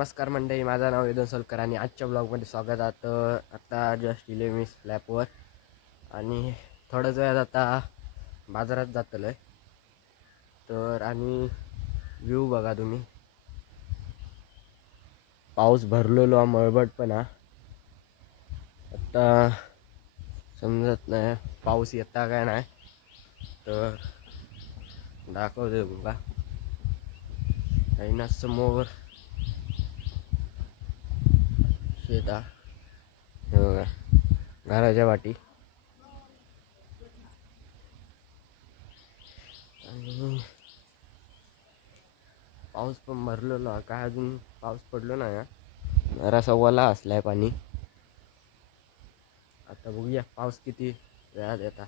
नमस्कार मंडळी, माझं नाव वेदन सोलकर आणि आजच्या ब्लॉगमध्ये स्वागत आहे. तर आता जस्ट इले मी स्लॅपवर आणि थोडंच वेळात आता बाजारात जातलं आहे. तर आणि व्ह्यू बघा तुम्ही, पाऊस भरलेलो मळबट पण हा. आता समजत नाही पाऊस येता काय नाही, तर दाखवते बघा काही ना समोर शेता हे बघा घराच्या वाटी आणि पाऊस पण भरलेला काय अजून पाऊस पडलो नाही हा. जरासा ओला असलाय पाणी. आता बघूया पाऊस किती वेळात येता.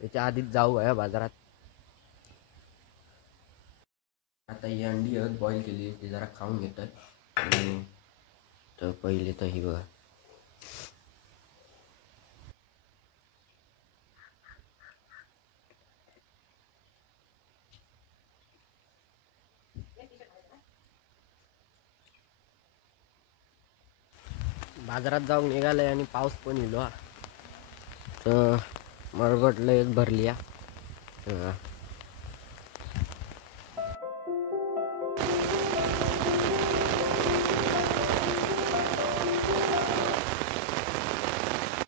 त्याच्या आधीच जाऊ आहे बाजारात. आता ही अंडी बॉईल केली ती जरा खाऊन घेतात आणि तर पहिले तर ही बघा बाजारात जाऊन निघालंय आणि पाऊस पण येलो हा. तर मळबट लयच भरली हा.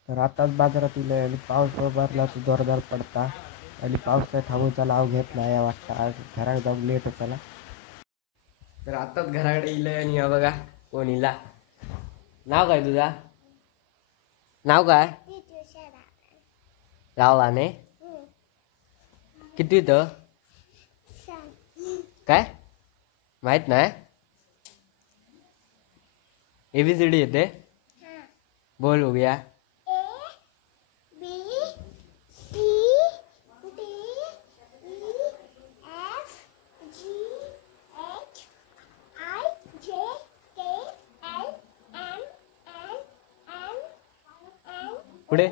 तर आताच बाजारात इले आणि पाऊस भरला तर जोरदार पडता आणि पावसा थांबूचा लाव घेतला या वाटतं. आज घरात जाऊन लेट होताला. तर आताच घराकडे इलंय आणि हा बघा कोण इला. नाव काय तुझा? नाव काय? रावाने. किती तर काय माहित नाही. ABCD येते बोल बघूया. पुढे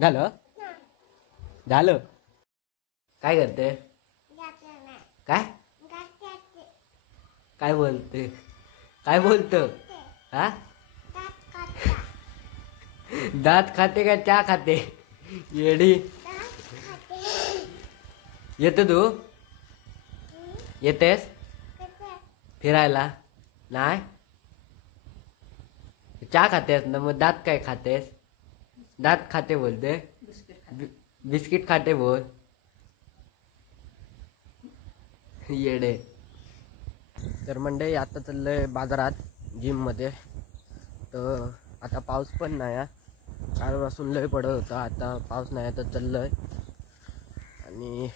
झालं झालं. काय करते? काय काय बोलते? काय बोलत हा? दात खाते का चहा खाते? येडी. येतो तू? येतेस फिरायला? नाही चहा खातेस ना मग दात काय खातेस? दात खाते बोलते. बिस्किट खाते बोल. येडे. तर मंडळी आता चाललंय बाजारात जिम मध्ये. तर आता पाऊस पण नाही हा. कालपासून लय पडत होता, आता पाऊस नाही तर चाललंय. आणि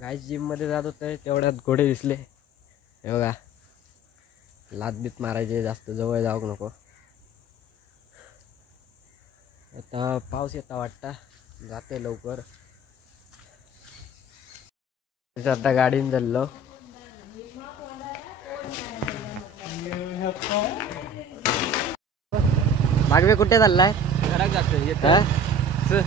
काय जिम मध्ये जात होते तेवढ्यात घोडे दिसले. हे बघा लात बीत मारायचे, जास्त जवळ जाऊ नको. आता पाऊस येता वाटता, जाते लवकर. आता गाडीन चाललो. मागवे कुठे चाललाय? घरात जातोय.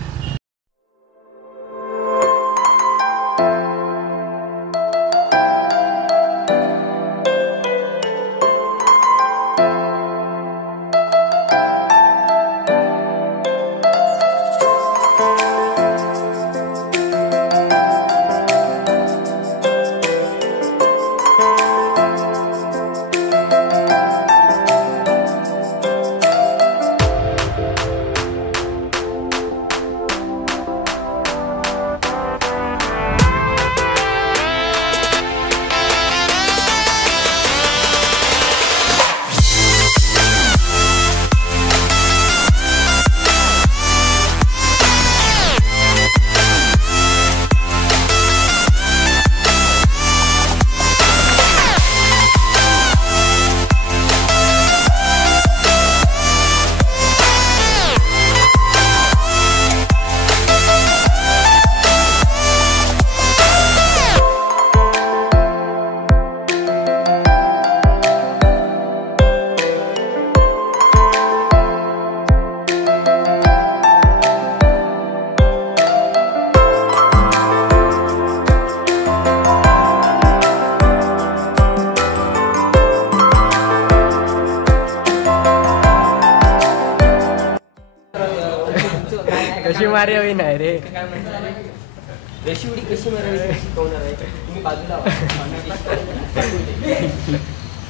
मारे हवी नाही रे. काय म्हणतात रेशी उडी कशी मारायची शिकवणार आहे. तुम्ही बाजूला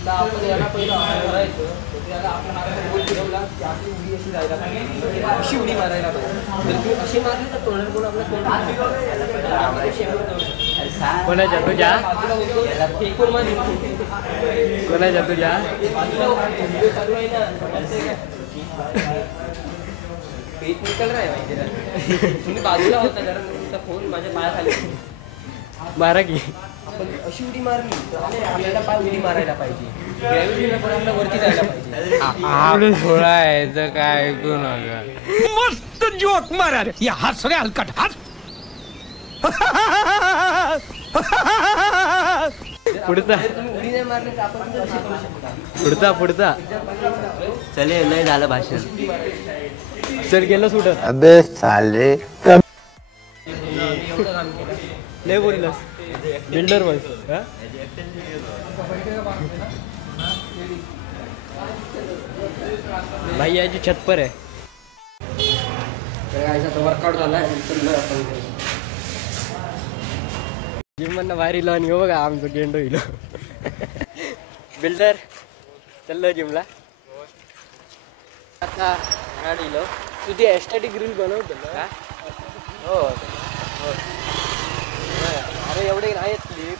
आपण याला पहिलं करायचं त्याला आपल्या हाताने गोल फिरवला की आपली उडी अशी जायला पाहिजे, अशी उडी मारायला पाहिजे. जर तुम्ही अशी मारली तर तोंडाला कोण आपल्या कोणाच्या तुझ्या फेकून मारली कोणाच्या तुझ्या व्हिडिओ चालू आहे ना पेट निकल रहा है माहिती आहे. तुम्ही बाजूला होता जरा तुमचा फोन माझ्या पायाखाली. मारा की आपण अशी उडी मारली तर आपल्याला पाय उडी मारायला पाहिजे. ग्रॅव्हिटीला पण आपल्या वरती जायला पाहिजे. आपलं थोडा आहे तर काय ऐकू नका. मस्त जोक मारा रे या हात सगळे हलकट हात. पुढचा जर तुम्ही उडी नाही मारली तर आपण अशी करू शकता. पुढचा चले नाही झालं भाषण. चल गेलं सुटत. अबे साले एवढं काम केलं. लय बोललास बिल्डर बस. भाई याची छत पर आहे. वर्कआउट झाला जिम मधनं बाहेर इलो आणि हो बघा आमचं गेंडो इलो. बिल्डर चाललो जिमला. आता गाडी इलो तुझी एस्टॅटिक रील बनवतो का? हो अरे एवढे नाही क्लिप.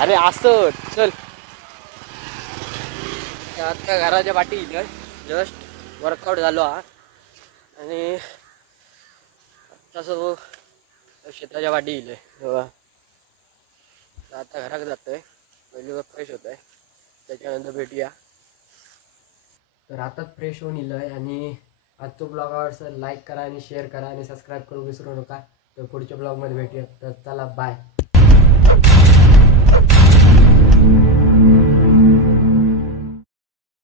अरे असं चल आता घराच्या पाठी इथं जस्ट वर्कआउट झालो हा आणि तसं शेताच्या पाठी इले आता घरात जातोय. पहिले फ्रेश होत आहे त्याच्यानंतर भेटूया. तर आताच फ्रेश होऊन इलोय आणि आजचा ब्लॉग आवडला लाईक करा आणि शेअर करा आणि सबस्क्राईब करू विसरू नका. तर पुढच्या ब्लॉगमध्ये भेटूया. तर चला बाय.